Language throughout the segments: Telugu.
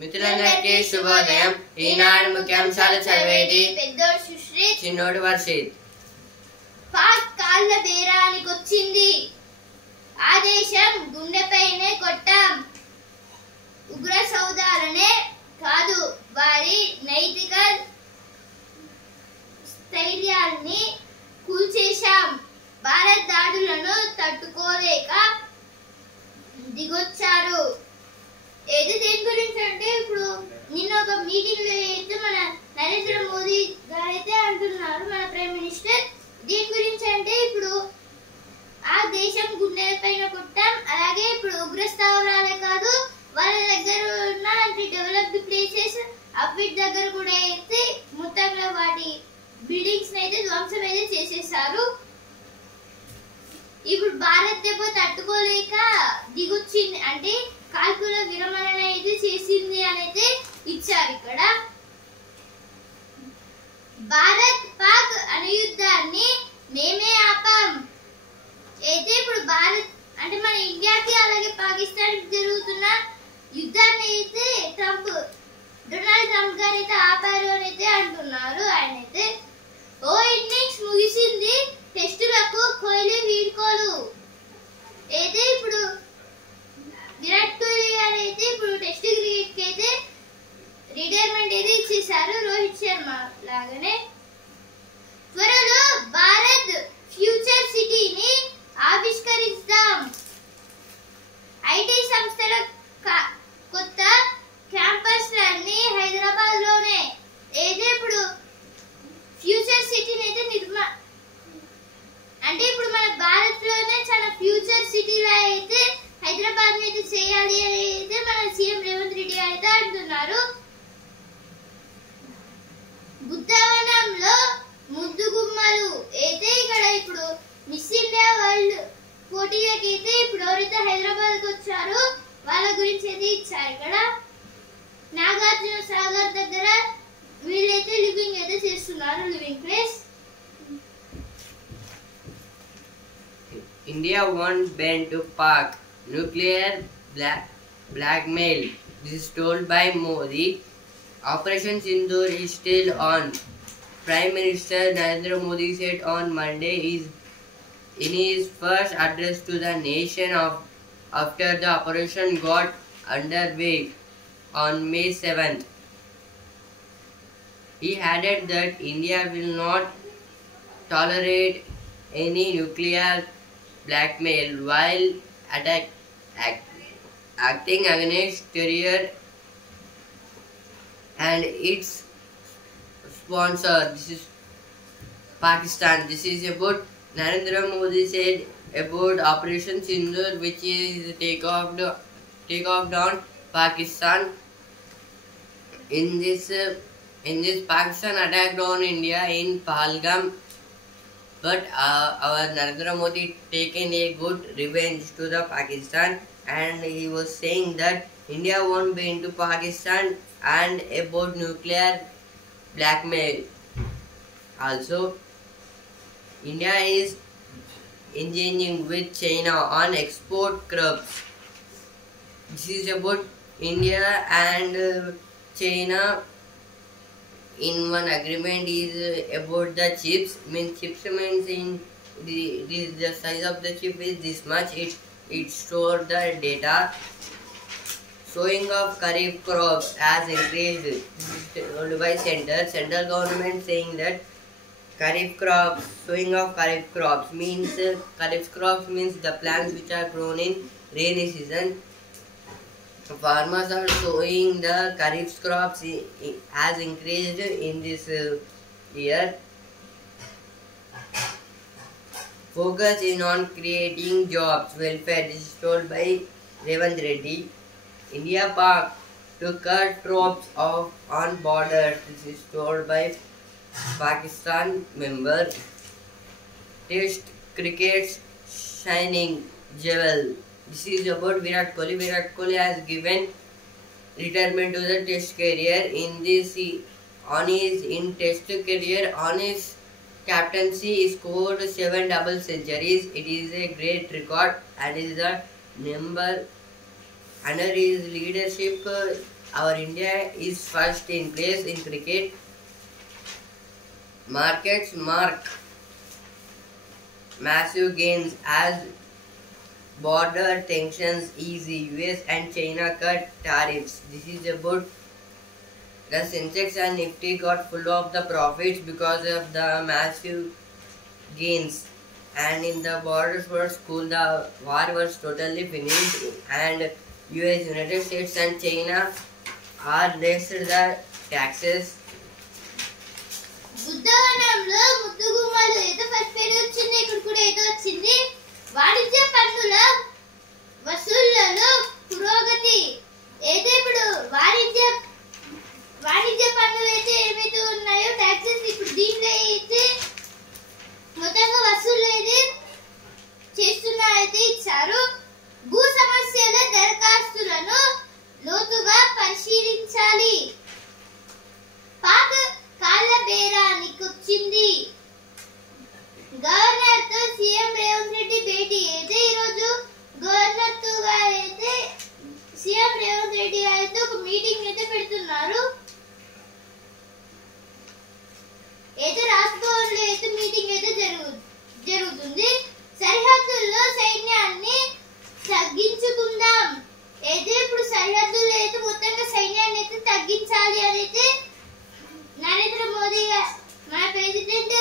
మిత్రులందరికీ శుభోదయం. ఈనాడు ముఖ్యాంశాలు చదివేది పెద్దోడు సుశ్రీత్, చిన్నోడు వర్షిత్. పాక్ కాళ్ళ బేరానికొచ్చింది. ఆ దేశం గుండెపైనే కొట్టాం. ఉగ్ర సౌదాలనే కాదు, వారి నైతిక స్థైర్యాన్ని కూల్చేశాం. భారత్ దాడులను తట్టుకోలేక దిగొచ్చారు. ఏది దేని గురించి అంటే, ఇప్పుడు నిన్న ఒక మీటింగ్ లో అయితే మన నరేంద్ర మోదీ గారైతే అంటున్నారు, మన ప్రైమ్ మినిస్టర్, దీని గురించి అంటే ఇప్పుడు ఆ దేశం గుండె పైన కొట్టాం. అలాగే ఇప్పుడు ఉగ్ర స్థావరాలే కాదు, వాళ్ళ దగ్గర ఉన్న డెవలప్డ్ ప్లేసెస్ అవిటి దగ్గర కూడా అయితే మొత్తంగా వాటి బిల్డింగ్స్ అయితే ధ్వంసం అయితే చేసేసారు. ఇప్పుడు భారత్ దెబ్బ తట్టుకోలేక దిగొచ్చింది, అంటే కాల్పుల విరమణ అయితే చేసింది అని అయితే ఇచ్చారు. ఇక్కడ భారత్ పాక్ అనుయుద్ధాన్ని మేమే ఆపాం. అయితే ఇప్పుడు భారత్ అంటే మన ఇండియాకి అలాగే పాకిస్తాన్ జరుగుతున్న యుద్ధాన్ని అయితే డొనాల్డ్ ట్రంప్ గారు అయితే ఆపారు అని అయితే అంటున్నారు. ఆయన అయితే ఓ ఇన్నింగ్స్ ముగిసింది, టెస్టులకు కోహ్లీ వీడ్కోలు. అయితే ఇప్పుడు విరాట్ కోహ్లీ గారు అయితే ఇప్పుడు టెస్ట్ క్రికెట్ కి అయితే రిటైర్మెంట్ అయితే ఇచ్చేసారు, రోహిత్ శర్మ లాగానే. త్వరలో భారత్ ఫ్యూచర్ సిటీని ఆవిష్కరిస్తాం. ఐటీ సంస్థల కొత్త క్యాంపస్లన్నీ హైదరాబాద్ లోనే. అయితే ఇప్పుడు ఫ్యూచర్ సిటీని అయితే అంటే ఇప్పుడు మన భారత్ లోనే చాలా ఫ్యూచర్ సిటీలా అయితే హైదరాబాద్ ని అయితే చేయాలి అని అయితే మన సీఎం రేవంత్ రెడ్డి గారు అయితే అంటున్నారు. బుద్ధవనంలో ముద్దు గుమ్మలు అయితే ఇక్కడ ఇప్పుడు మిస్ ఇండియా వరల్డ్ పోటీలకి అయితే ఇప్పుడు ఎవరైతే హైదరాబాద్ కి వచ్చారో వాళ్ళ గురించి అయితే ఇచ్చారు. ఇక్కడ నాగార్జున సాగర్ దగ్గర వీళ్ళైతే లివింగ్ అయితే చేస్తున్నారు, living place. India won't bend to Pak nuclear blackmail. This is told by Modi. Operation Sindoor is still on. Prime Minister Narendra Modi said on Monday in his first address to the nation after the operation got underway on May 7th. He added that India will not tolerate any nuclear blackmail while acting against terror and its sponsor. This is Pakistan. This is about Narendra Modi said about Operation Sindoor, which is take off down Pakistan. In this Pakistan attacked on India in Pahalgam. But our Narendra Modi taken a good revenge to the Pakistan, and he was saying that India won't be into Pakistan and about nuclear blackmail. Also, India is engaging with China on export crops. This is about India and China. In one agreement is about the chips. Chips means in the size of the chip is this much. It store the data. Sowing of kharif crops has increased. Told by central government saying that sowing of kharif crops means the plants which are grown in rainy season. Farmers are sowing the kharif crops has increased in this year. Focus is on creating jobs, welfare. This is told by Revanth Reddy. India Pak to cut troops on borders. This is told by Pakistan member. Test cricket's shining jewel. This is about Virat Kohli. Virat Kohli has given retirement to the test career on his captaincy. He scored 7 double centuries. It is a great record and is the number under his leadership our India is first in place in cricket. Markets mark massive gains as border tensions ease. US and China cut tariffs. This is about the Sensex and Nifty got full of the profits because of the massive gains. And in the borders were cool, the war was totally finished, and US, United States and China are raised the taxes. బుద్ధవనంలో ముద్దుగుమ్మలు ఏదో ఫస్ట్ పేరు వచ్చింది, ఇక్కడ కూడా ఏదో వచ్చింది. వాణిజ్య పన్నుల వసూళ్లలో పురోగతి. అయితే ఇప్పుడు వాణిజ్య పన్నులు అయితే ఏమైతే ఉన్నాయో టాక్సెస్, ఇప్పుడు దీంట్లో అయితే మొత్తంగా వసూలు అయితే చేస్తున్నారైతే ఇచ్చారు. భూ సమస్యల దరఖాస్తులను లోతుగా పరిశీలించాలి. పాక్ కాళ్ళ బేరానికి వచ్చింది. గవర్నర్ తో సీఎం రేవంత్ రెడ్డి భేటీ. అయితే ఈరోజు గవర్నర్ తో అయితే సీఎం రేవంత్ రెడ్డి అయితే ఒక మీటింగ్ అయితే పెడుతున్నారు. అయితే రాజ్భవన్ లో అయితే మీటింగ్ అయితే జరుగుతుంది. సరిహద్దుల్లో సైన్యాన్ని తగ్గించుకుందాం. అయితే ఇప్పుడు సరిహద్దుల్లో అయితే మొత్తంగా సైన్యాన్ని అయితే తగ్గించాలి అని అయితే నరేంద్ర మోదీ మన ప్రెసిడెంట్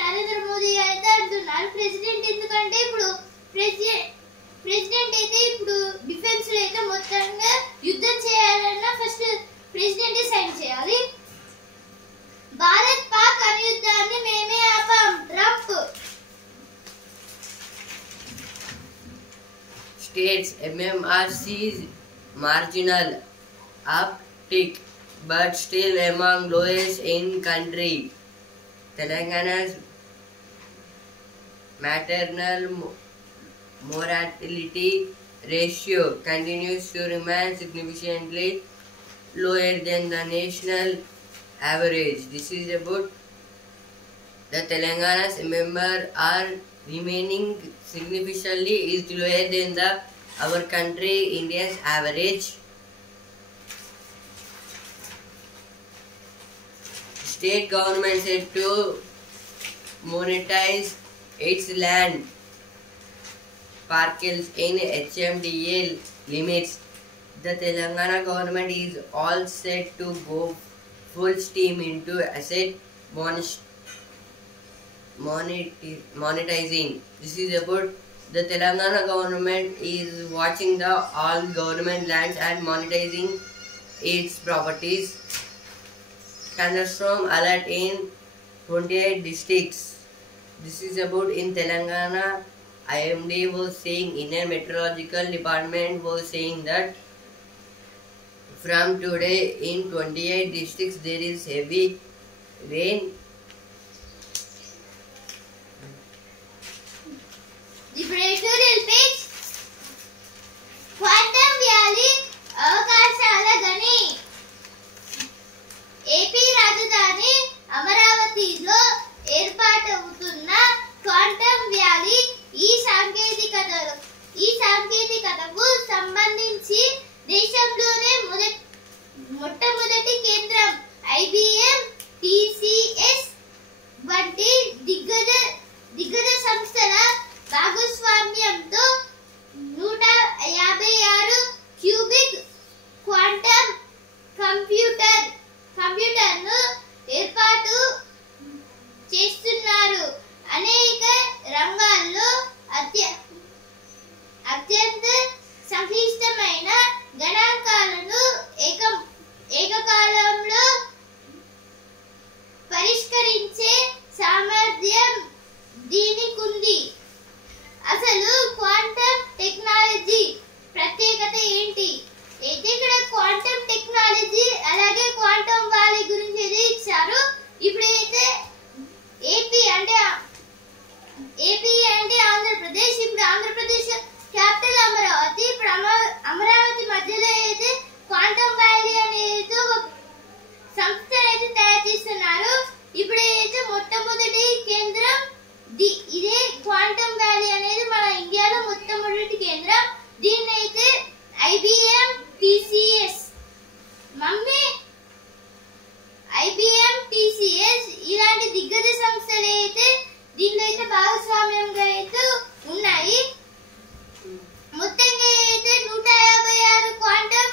నరేంద్ర మోదీ అయితే అంటున్నారు. ప్రెసిడెంట్ ఎందుకంటే ఇప్పుడు ప్రెసిడెంట్ అయితే ఇప్పుడు డిఫెన్స్ లో అయితే మొత్తంగా యుద్ధం చేయాలన్నా ఫస్ట్ ప్రెసిడెంట్ సైన్ చేయాలి. భారత్ పాక్ అనుయుద్ధాన్ని మేమే ఆపాం Trump. States MMRC's marginal uptick but still among lowest in country. Telangana's maternal mortality ratio continues to remain significantly lower than the national average. This is about the Telangana's member are remaining significantly is lower than the our country India's average. State government said to monetize its land parcels in HMDA limits. The Telangana government is all set to go full steam into asset monetizing. This is about the Telangana government is watching the all government lands and monetizing its properties. Thunderstorm alert in 28 districts. This is about in Telangana. IMD was saying, Indian Meteorological Department was saying that from today in 28 districts there is heavy rain. The editorial page. Quantum Valley అవకాశాల గని. ఏపీ రాజధాని అమరావతిలో ఏర్పాటవుతున్న క్వాంటమ్ వ్యాలీ ఈ సాంకేతికతకు సంబంధించి దేశంలోనే మొట్టమొదటి కేంద్రం. IBM, TCS, దీనిలో అయితే భాగస్వామ్యంగా అయితే ఉన్నాయి. మొత్తంగా అయితే 156 క్వాంటమ్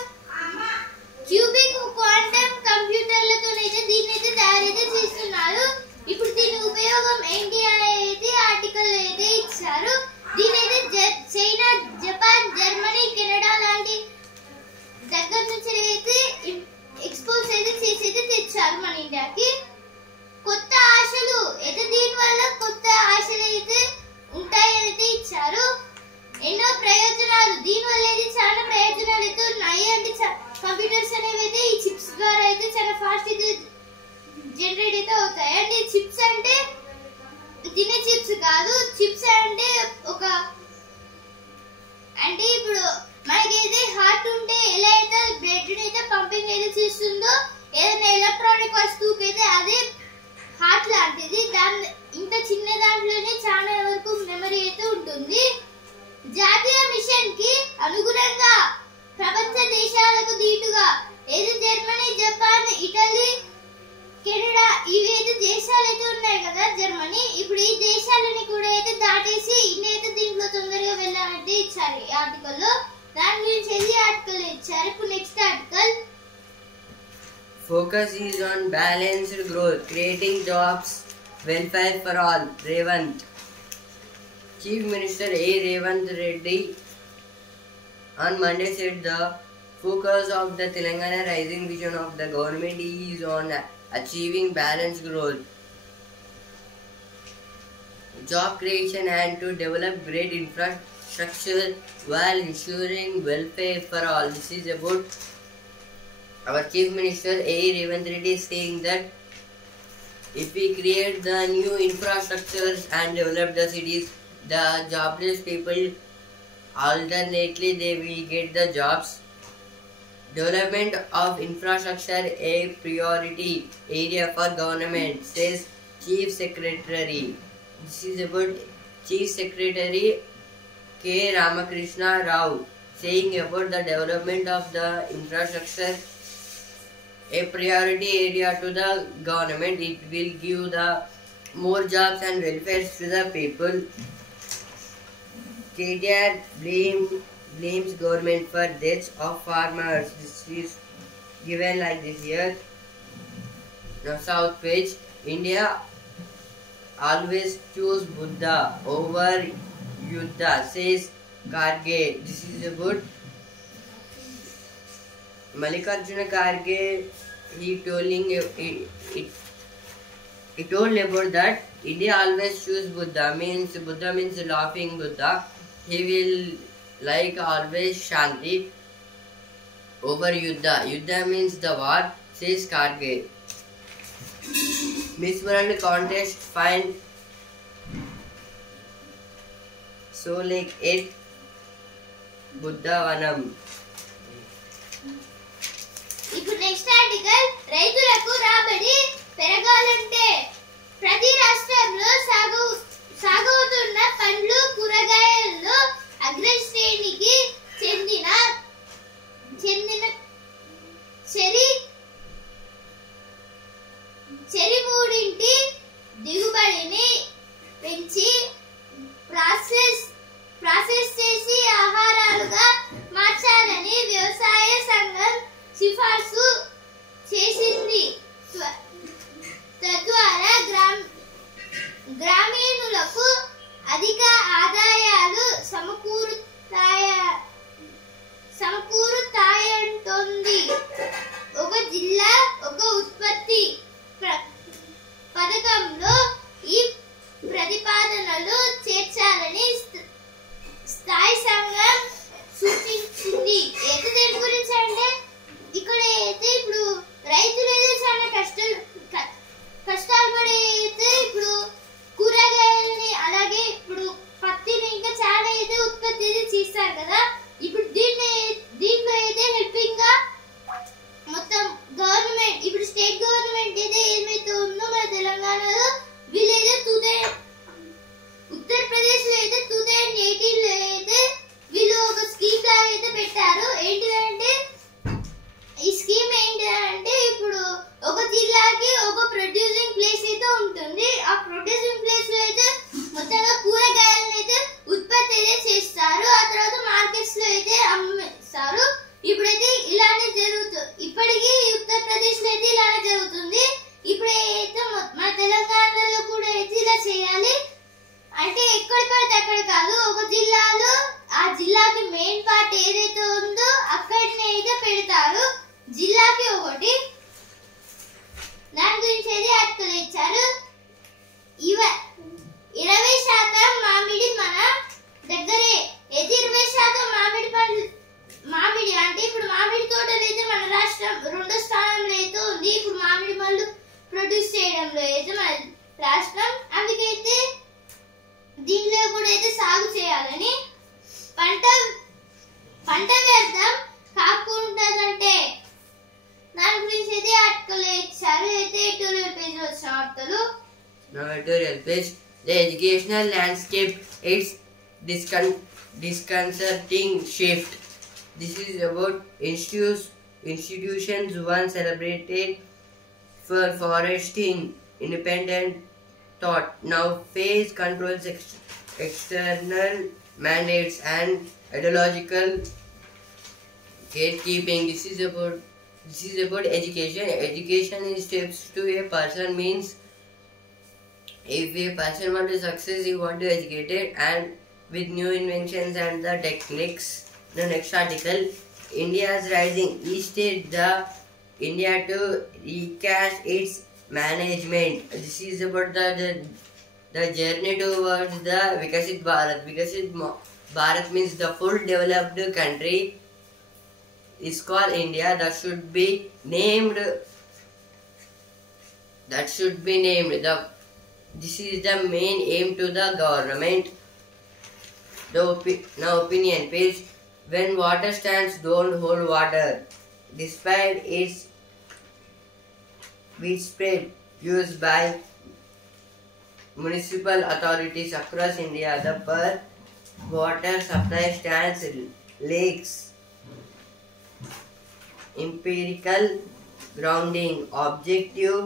క్యూబిక్ క్వాంటమ్ కంప్యూటర్లతో అయితే దీన్ని అయితే తయారైతే చేస్తున్నారు. ఇప్పుడు దీని ఉపయోగం ఏంటి అనేది ఆర్టికల్ అయితే ఇచ్చారు. దీని అయితే చైనా, జపాన్, జర్మనీ, కెనడా లాంటి దగ్గర నుంచి అయితే ఎక్స్పోర్ట్స్ అయితే చేసి అయితే తెచ్చారు మన ఇండియాకి. కొత్త ఆశలు అయితే దీని వల్ల కొత్త ఆశలు అయితే ఉంటాయని అయితే ఇచ్చారు. ఎన్నో ప్రయోజనాలు దీని వల్ల అయితే చాలా ప్రయోజనాలు అయితే ఉన్నాయి. అంటే కంప్యూటర్స్ అనేవి అయితే ఈ చిప్స్ ద్వారా అయితే చాలా ఫాస్ట్ అయితే జనరేట్ అయితే అవుతాయి. అంటే చిప్స్ అంటే తినే చిప్స్ కాదు, చిప్స్ అంటే అంటే ఇప్పుడు మనకైతే హార్ట్ ఉంటే ఎలా అయితే బ్లడ్ అయితే పంపింగ్ అయితే చేస్తుందో ఏదైనా ఎలక్ట్రానిక్ వస్తువుకి అయితే అదే హార్ట్ లాంటిది. దాని ఇంత చిన్న దాంట్లోనే చాలా వరకు మెమరీ అయితే ఉంటుంది. జాతీయ మిషన్ కి అనుగుణంగా ప్రపంచ దేశాలకు దీటుగా ఏదో జర్మనీ, జపాన్, ఇటలీ, కెనడా ఇవి అయితే దేశాలు అయితే ఉన్నాయి కదా జర్మనీ. ఇప్పుడు ఈ దేశాలని కూడా అయితే దాటేసి ఇన్ని అయితే దీంట్లో తొందరగా వెళ్ళాలంటే ఇచ్చారు ఈ ఆర్టికల్ లో. దాని గురించి ఈ ఆర్టికల్ ఇచ్చారు. ఇప్పుడు next article Focus is on balanced growth, creating jobs, welfare for all. Revant. Chief Minister A. Revant Reddy on Monday said the focus of the Telangana Rising Vision of the government is on achieving balanced growth, job creation and to develop great infrastructure while ensuring welfare for all. This is about our Chief Minister A. Revant Reddy is saying that if we create the new infrastructures and develop the cities, the jobless people alternately they will get the jobs. Development of infrastructure a priority area for government, says Chief Secretary. This is about Chief Secretary K. Ramakrishna Rao saying about the development of the infrastructure a priority area to the government. It will give the more jobs and welfare to the people. KTR blames government for deaths of farmers. This is given like this here. Now south page, India always choose Buddha over Yuddha, says Kharge. This is about Mallikarjuna Kharge. He told about that India always choose Buddha means laughing Buddha. He will like always Shanti over Yuddha. Yuddha means the war, says Kharge. Miss World contest find so like 8 Buddha Vanam. ఇప్పుడు నెక్స్ట్ ఆర్టికల్ రైతులకు రాబడి పెరగాలంటే ప్రతి రాష్ట్రంలో సాగవుతున్న పండ్లు కూరగాయల్లో అగ్రశ్రేణికి చెందిన చెరి మూడింటి దిగుబడిని పెంచి ప్రాసెస్ చేసి ఆహారాలుగా మార్చాలని వ్యవసాయ సంఘం సిఫార్సు చేసింది. తద్వారా గ్రామీణులకు అధిక ఆదాయాలు సమకూరుతాయంటోంది. ఒక జిల్లా ఒక ఉత్పత్తి పథకంలో ఈ ప్రతిపాదనలు చేర్చాలని స్థాయి సంఘం సూచించింది. అయితే దేని గురించి అంటే ఇక్కడ అయితే ఇప్పుడు రైతులు అయితే చాలా కష్టాలు పడి అయితే ఇప్పుడు కూరగాయలని అలాగే ఇప్పుడు పత్తిని ఇంకా చాలా అయితే ఉత్పత్తి చేస్తారు కదా. ఇప్పుడు దీంట్లో అయితే హెల్పింగ్ గా మొత్తం గవర్నమెంట్ ఇప్పుడు స్టేట్ గవర్నమెంట్ అయితే ఏమైతే ఉందో మన తెలంగాణలో వీళ్ళైతే ఉత్తరప్రదేశ్ లో అయితే 2018 లో అయితే వీళ్ళు ఒక స్కీమ్ లాగా అయితే పెట్టారు. ఏంటిదంటే ఈ స్కీమ్ ఏంటంటే ఇప్పుడు ఒక జిల్లాకి ఒక ప్రొడ్యూసింగ్ ప్లేస్ అయితే ఉంటుంది. ఆ ప్రొడ్యూసింగ్ ప్లేస్ లో అయితే మూవీ ఒకటి దాని గురించి అయితే ఆర్టికల్ ఇచ్చారు. 20% మామిడి మన దగ్గరే. 20% మామిడి అంటే ఇప్పుడు మామిడి తోటలు అయితే మన రాష్ట్రం 2వ స్థానంలో అయితే ఉంది. ఇప్పుడు మామిడి పళ్ళు ప్రొడ్యూస్ చేయడంలో అయితే మన రాష్ట్రం. అందుకైతే దీనిలో కూడా అయితే సాగు చేయాలని పంట వ్యర్థం కాకుండాదంటే దాని గురించి అయితే ఆర్టికల్ ఇచ్చారు. అయితే ఎడిటోరియల్ పేజ్ వచ్చిన వార్తలు. Now editorial page. The educational landscape its disconcerting shift. This is about institutions once celebrated for fostering independent thought now face controls external mandates and ideological gatekeeping. This is about education. Education is steps to a person means if a person want to success, he want to educate it, and with new inventions and the techniques. The next article, India's rising. Each state the India to recast its management. This is about the journey towards the Vikasit Bharat. Bharat means the full developed country is called India. That should be named. This is the main aim to the government. Now opinion page. When water stands don't hold water. Despite its widespread use by municipal authorities across India, the per water supply stands lakes. Empirical grounding, objective,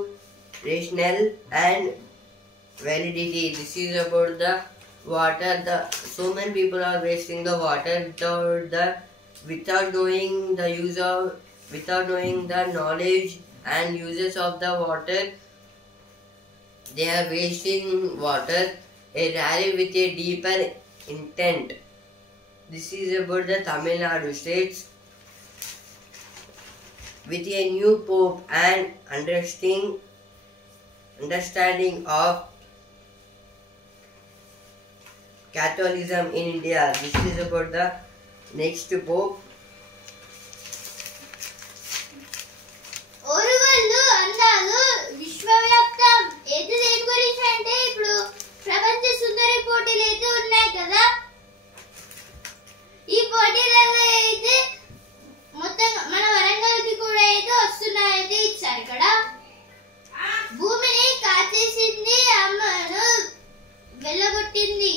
rational and validity. This is about the water. So many people are wasting the water without knowing the knowledge and uses of the water. They are wasting water. A rally with a deeper intent. This is about the Tamil Nadu states. With a new pope and understanding of Catholicism in India. This is about the next pope. Orugallu అందాలు విశ్వవ్యాప్తం. ఏది దేని గురించి అంటే ఇప్పుడు ప్రపంచ సుందరి పోటీలు అయితే ఉన్నాయి కదా. ఈ పోటీలలో అయితే మొత్తం మన వరంగల్కి కూడా అయితే వస్తున్నాయైతే ఇచ్చారు ఇక్కడ. భూమిని కాచేసింది అమ్మను వెళ్ళగొట్టింది.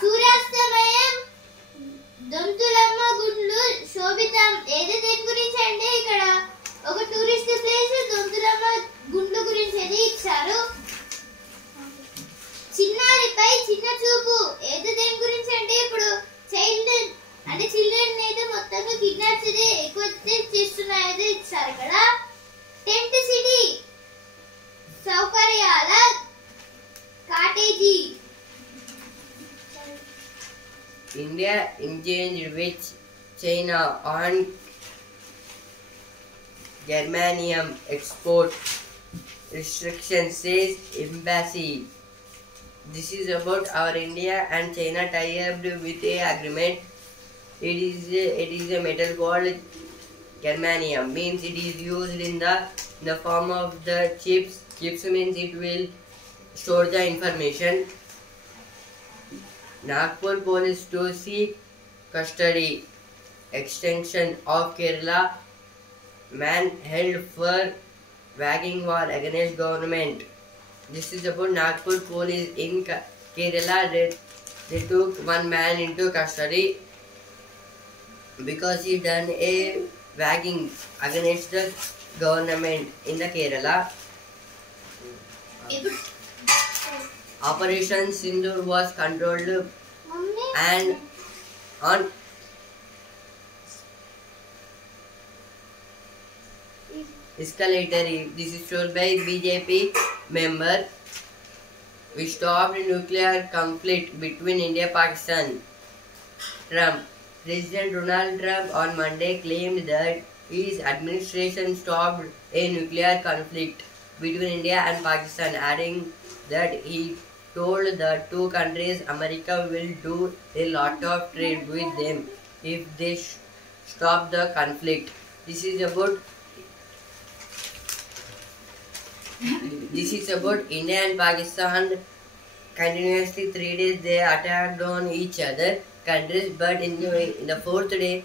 సూర్యాస్తమయం దొంతులమ్మ గుండ్లు శోభితం. ఏదో దేని గురించి అంటే ఇక్కడ ఒక టూరిస్ట్ ప్లేస్ దొంతులమ్మ గుండ్లు గురించి అయితే ఇచ్చారు. చిన్నారిపై చిన్న చూపు. ఏదో దేని గురించి అంటే ఇప్పుడు చిల్డ్రన్ అయితే మొత్తంగా కిడ్నాప్స్ అయితే ఎక్కువ చేస్తున్నాయైతే ఇచ్చారు ఇక్కడ. టెంట్ సిటీ సౌకర్యాల cottage. India engaged with China on germanium export restrictions, says embassy. This is about our India and China tie-up with a agreement. It is a metal called germanium. Means it is used in the form of the chips. Chips means it will store the information. Nagpur police to seek custody. Extension of Kerala. Man held for wagging war against government. This is about Nagpur police in Kerala. They took one man into custody because he done a wagging against the government in the Kerala. Operation Sindoor was controlled and on escalatory. This is told by BJP member. We stopped nuclear conflict between India and Pakistan. Trump. President Donald Trump on Monday claimed that his administration stopped a nuclear conflict between India and Pakistan, adding that he told the two countries America will do a lot of trade with them if they stop the conflict. This is about India and Pakistan. Continuously 3 days they attacked on each other countries, but in the fourth day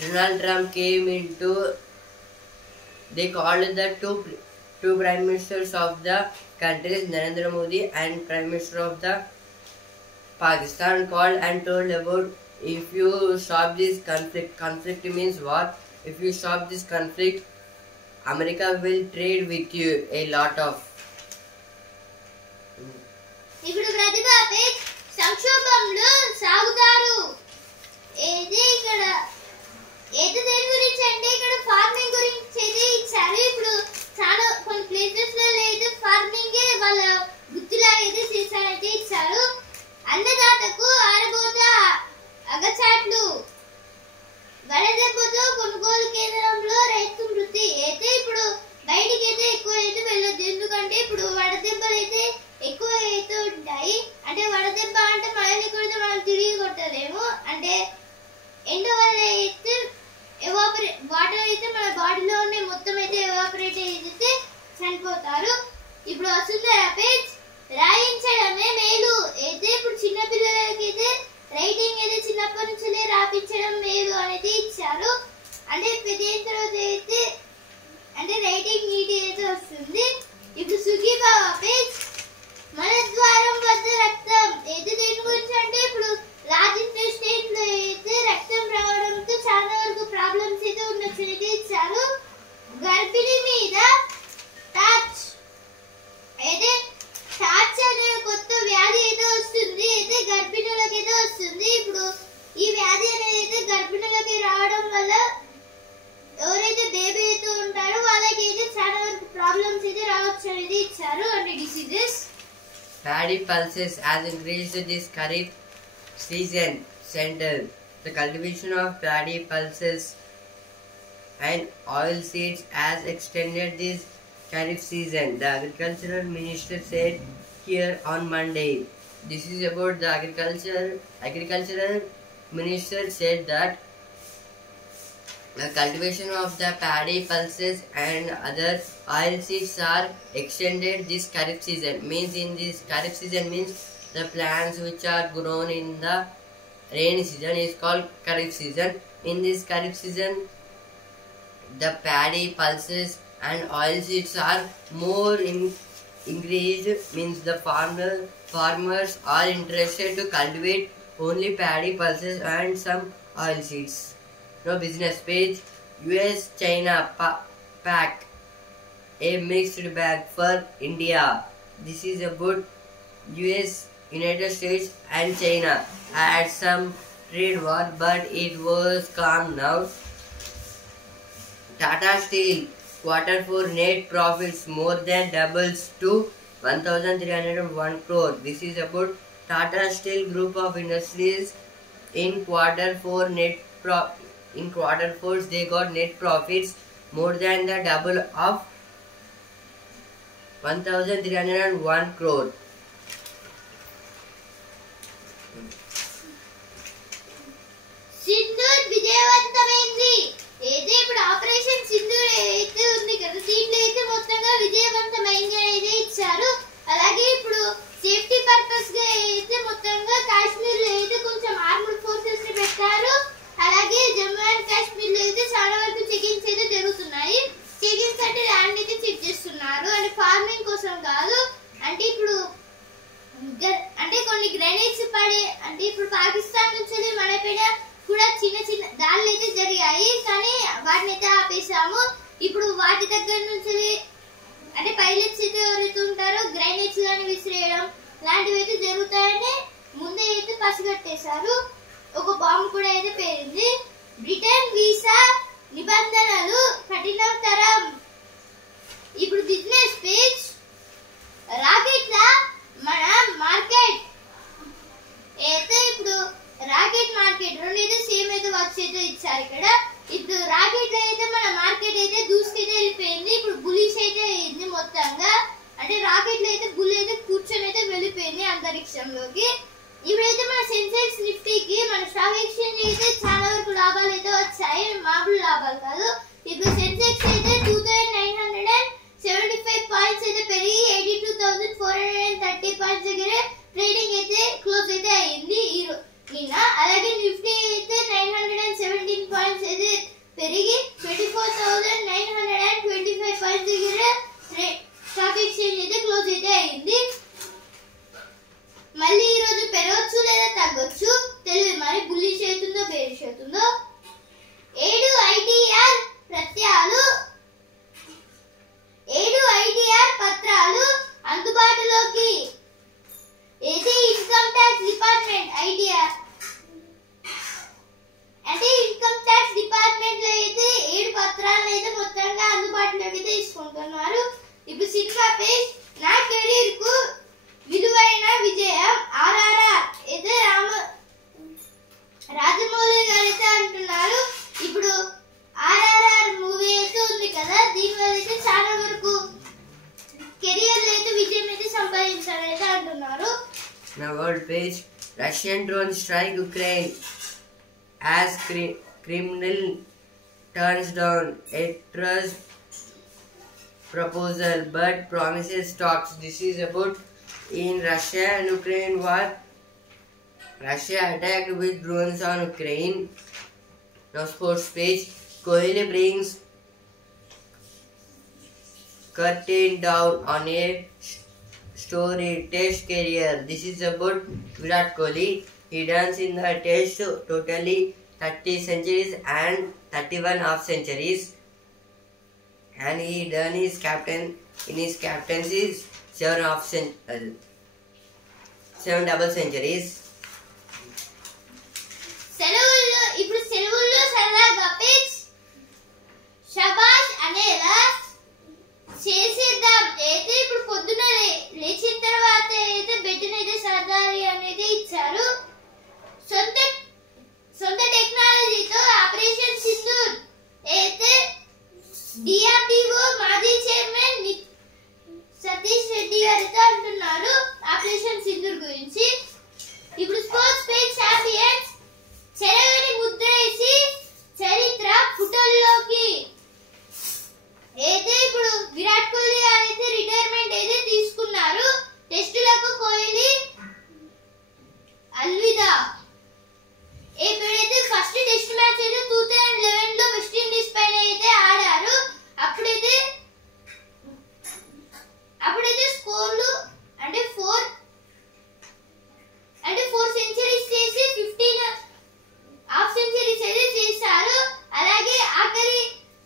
Donald Trump came into. They called the two prime ministers of the countries, Narendra Modi and Prime Minister of the Pakistan, called and told about if you stop this conflict. Conflict means what? If you stop this conflict, America will trade with you a lot of. ఇప్పుడు ప్రతిభ సంక్షోభంలో సాగుతారు. ఏది ఇక్కడ ఏది దేని గురించి అంటే ఇక్కడ ఫార్మింగ్ గురించి అయితే ఇచ్చారు. ఇప్పుడు చాలా కొన్ని ప్లేసెస్ లో అయితే ఫార్మింగ్ వాళ్ళ గుర్తులా అయితే చేశారైతే ఇచ్చారు. అన్నదాతకు ఆరబోత అగచాట్లు, వడదెబ్బతో కొనుగోలు కేంద్రంలో రైతు మృతి. అయితే ఇప్పుడు బయటికి అయితే ఎక్కువ అయితే వెళ్ళొద్దు, ఎందుకంటే ఇప్పుడు వడదెబ్బలు అయితే ఎక్కువ అయితే ఉంటాయి. అంటే వడదెబ్బ అంటే మనల్ని కొడితే మనం తిరిగి కొట్టలేము. అంటే ఎండ వల్ల అయితే వాటర్ అయితే మన బాడీలోనే మొత్తం అయితే ఎవాపరేట్ అయితే చనిపోతారు. ఇప్పుడు వస్తుంది పేజ్ రాయించడమే మేలు. అయితే ఇప్పుడు చిన్న పిల్లలకి అయితే రైటింగ్ అయితే చిన్నప్పటి నుంచి రాపించడం మేలు అనేది ఇచ్చారు. అంటే పెద్ద తర్వాత అయితే అంటే రైటింగ్ నీట్ అయితే వస్తుంది. ఇప్పుడు సుఖీభావ పేజ్ మన ద్వారం వద్ద రక్తం. అయితే దేని గురించి అంటే ఇప్పుడు రాజస్థాన్ స్టేట్ లో అయితే రక్తం రావడంతో చాలా వరకు ప్రాబ్లమ్స్ అయితే ఉండొచ్చు అయితే ఇచ్చారు. గర్భిణి మీద టార్చ్. అయితే టార్చ్ అనే కొత్త వ్యాధి అయితే వస్తుంది. అయితే గర్భిణులకి అయితే వస్తుంది. ఇప్పుడు ఈ వ్యాధి అనేది అయితే గర్భిణులకి రావడం వల్ల ఎవరైతే బేబీ అయితే ఉంటారో వాళ్ళకి అయితే చాలా వరకు ప్రాబ్లమ్స్ అయితే రావచ్చు అనేది ఇచ్చారు. అంటే diseases. Paddy pulses has increased this Kharif season. Center. The cultivation of paddy pulses and oil seeds has extended this Kharif season, the agricultural minister said here on Monday. This is about the agricultural minister said that the cultivation of the paddy pulses and other oil seeds are extended this Kharif season. Means in this Kharif season means the plants which are grown in the rainy season is called Kharif season. In this Kharif season, the paddy pulses and oil seeds are more increased. Means the farmers are interested to cultivate only paddy pulses and some oil seeds. Now business page. US-China pact a mixed bag for India. This is about US, United States and China had some trade war, but it was calm now. Tata Steel Q4 net profits more than doubles to 1,301 crore. This is about Tata Steel group of industries in Q4 in Q4 they got net profits more than the double of 1,301 crore. Sindoor విజయవంతమైంది. అయితే ఇప్పుడు ఆపరేషన్ సింధూర్ అయితే ఉంది కదా, దీంట్లో అయితే మొత్తంగా విజయవంతమైంది అనేది ఇచ్చారు. అలాగే ఇప్పుడు సేఫ్టీ పర్పస్ గా అయితే మొత్తంగా కాశ్మీర్ లో అయితే కొంచెం ఆర్మ్డ్ ఫోర్సెస్ ని పెట్టారు. అలాగే జమ్మూ అండ్ కాశ్మీర్ లో అయితే చాలా వరకు చెకింగ్స్ అయితే జరుగుతున్నాయి. చెకింగ్స్ అంటే ల్యాండ్ అయితే చెక్ చేస్తున్నారు, అంటే ఫార్మింగ్ కోసం కాదు. అంటే ఇప్పుడు అంటే కొన్ని గ్రెనేడ్స్ పడే అంటే ఇప్పుడు పాకిస్తాన్ నుంచి మన పైన కూడా చిన్న చిన్న దాడులు అయితే జరిగాయి, కానీ వాటిని అయితే ఆపేసాము. ఇప్పుడు వాటి దగ్గర నుంచి అంటే పైలట్స్ అయితే ఎవరైతే ఉంటారో గ్రెనేడ్స్ కానీ విసిరేయడం లాంటివి అయితే జరుగుతాయని ముందే అయితే పసిగట్టేశారు. ఒక బాంబు కూడా అయితే పేరింది. బ్రిటన్ వీసా నిబంధనలు కఠినతరం. ఇప్పుడు బిజినెస్ పేజ్. రాకెట్ల మన మార్కెట్ అయితే ఇప్పుడు రాకెట్ మార్కెట్ 2 ఇచ్చారు ఇక్కడ. ఇప్పుడు రాకెట్ అయితే మన మార్కెట్ అయితే దూసుకైతే వెళ్ళిపోయింది. ఇప్పుడు బులిష్ అయితే అయింది మొత్తంగా. అంటే రాకెట్ లో అయితే బుల్ అయితే కూర్చొని అయితే వెళ్ళిపోయింది అంతరిక్షంలోకి. ఇప్పుడైతే మన సెన్సెక్స్ నిఫ్టీకి మన స్టాక్ ఎక్స్చేంజ్ అయితే చాలా వరకు లాభాలు అయితే వచ్చాయి, మామూలు లాభాలు కాదు. ఇప్పుడు సెన్సెక్స్ అయితే 2975 పాయింట్స్ అయితే పెరిగి 82,430 పాయింట్స్ దగ్గర ట్రేడింగ్ అయితే క్లోజ్ అయితే అయింది నిన్న. అలాగే నిఫ్టీ అయితే 917 పాయింట్స్ అయితే పెరిగి 24,925 పాయింట్స్ దగ్గర స్టాక్ ఎక్స్చేంజ్ అయితే క్లోజ్ అయితే అయింది. మళ్ళీ ఈ రోజు పెరగొచ్చు లేదా తగ్గొచ్చు తెలియదు, మరి బుల్లిష్ అవుతుందో బేరిష్ అవుతుందో. 7 ఐటీఆర్ పత్రాలు అందుబాటులోకి. ఇది ఇన్కమ్ ట్యాక్స్ డిపార్ట్మెంట్ ఐటీఆర్ అంటే ఇన్కమ్ ట్యాక్స్ డిపార్ట్మెంట్ లో అయితే 7 పత్రాలను అయితే మొత్తంగా అందుబాటులోకి అయితే తీసుకుంటున్నారు. ఇప్పుడు సినిమా పేజ్ నా కెరీర్ కు విలువైన విజయం ఆర్ఆర్ఆర్ అయితే రాజమౌళి గారు అయితే అంటున్నారు. ఇప్పుడు ఆర్ఆర్ఆర్ మూవీ అయితే ఉంది కదా, దీనివల్ల అయితే చాలా వరకు కెరియర్ లో అయితే విజయం అయితే సంపాదించారైతే అంటున్నారు. Now world page, Russian drone strike Ukraine as Kremlin turns down a trust proposal but promises talks. This is about in Russia and Ukraine war. Russia attacked with drones on Ukraine. Now sports page, Kohli brings curtain down on a story test career. This is about Virat Kohli. He done in the test totally 30 centuries and 31 half centuries, and he done his captaincy 7 double centuries. ఇప్పుడు సెలవుల్లో సరదాగా పిచ్ షబాష్ అనేలా చేసేద్దాం. అయితే ఇప్పుడు పొద్దున లేచిన తర్వాత అయితే బెట్టిన అయితే సర్దారి అనేది ఇచ్చారు. సొంత టెక్నాలజీతో ఆపరేషన్ సింధూర్ అయితే డిఆర్డిఓ మాజీ చైర్మన్ సతీష్ రెడ్డి గారితో అంటున్నారు ఆపరేషన్ సింధూర్ గురించి. ఇప్పుడు స్పోర్ట్స్ పేజ్ ఛాంపియన్స్ చెరగని ముద్రేసి చరిత్ర పుటల్లోకి. అయితే ఇప్పుడు విరాట్ కోహ్లీ అయితే రిటైర్మెంట్ అయితే తీసుకున్నారు. టెస్టులకు కోహ్లీ అల్విదా. ఇప్పుడైతే ఫస్ట్ టెస్ట్ మ్యాచ్ అయితే 2011 లో వెస్టిండీస్ పైన అయితే ఆడారు. అప్పుడైతే స్కోర్లు అంటే 4 సెంచరీస్ చేసి 15 హాఫ్ సెంచరీస్ అయితే చేశారు. అలాగే ఆఖరి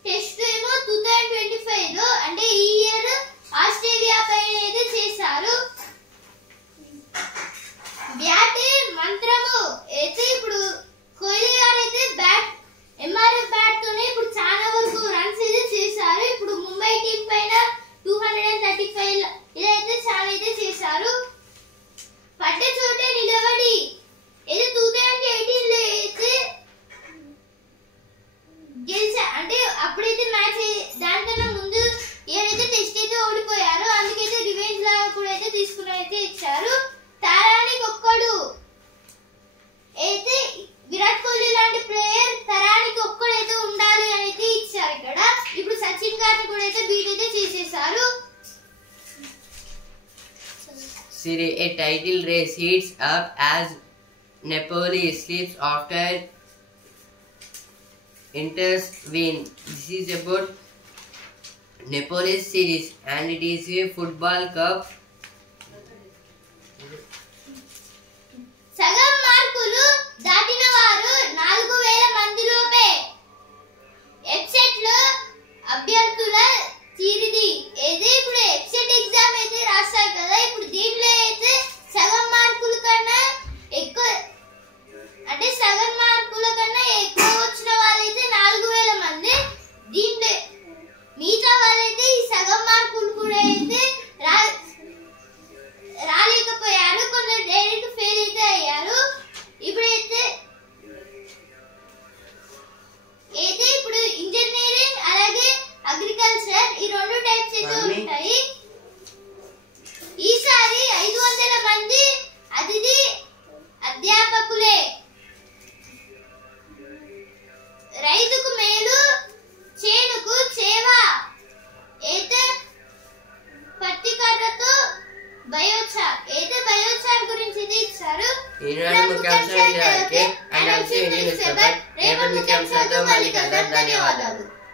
టెస్ట్ ఏమో 2025 లో అంటే ఈ ఇయర్ ఆస్ట్రేలియా పైన అయితే చేశారు. బ్యాటే మంత్రము. అయితే ఇప్పుడు కోహ్లీ గారు అయితే ఎంఆర్ఎఫ్ బ్యాట్ తోనే ఇప్పుడు చాలా వరకు రన్స్ అయితే చేశారు. ఇప్పుడు ముంబై టీం పైన 235 ఇలా అయితే చాలా అయితే చేశారు. పడ్డ చోటే నిలబడి ఏదో 2018 లో అయితే గెలిచా అంటే అప్పుడైతే మ్యాచ్ దానికన్నా ముందు ఏదైతే టెస్ట్ అయితే ఓడిపోయారు, అందుకైతే రివెంజ్ లాగా కూడా అయితే తీసుకుని అయితే ఇచ్చారు. తరానికి ఒక్కడు అయితే విరాట్ కోహ్లీ లాంటి ప్లేయర్ తరానికి ఒక్కడైతే ఉండాలి అని అయితే ఇచ్చారు ఇక్కడ. ఇప్పుడు సచిన్ గారిని కూడా అయితే బీట్ అయితే చేసేసారు. Serie A title race heats up as Napoli slips after Inter's win. This is about Napoli series and it is a football cup. సగం మార్కులు దాటిన వారు 4000 మందిలోపే వెబ్సైట్ లో అభ్యర్థుల తీరిది. ఏది ఇప్పుడు వెబ్సైట్ ఎగ్జామ్ అయితే రాస్తారు కదా, ఇప్పుడు దీంట్లో అయితే సగం మార్కుల కన్నా ఎక్కువ అంటే సగం మార్కుల కన్నా ఎక్కువ వచ్చిన వాళ్ళైతే 4000 మంది. దీంట్లో మిగతా వాళ్ళైతే ఈ సగం మార్కులు కూడా అయితే బ్రదర్. ధన్యవాదాలు.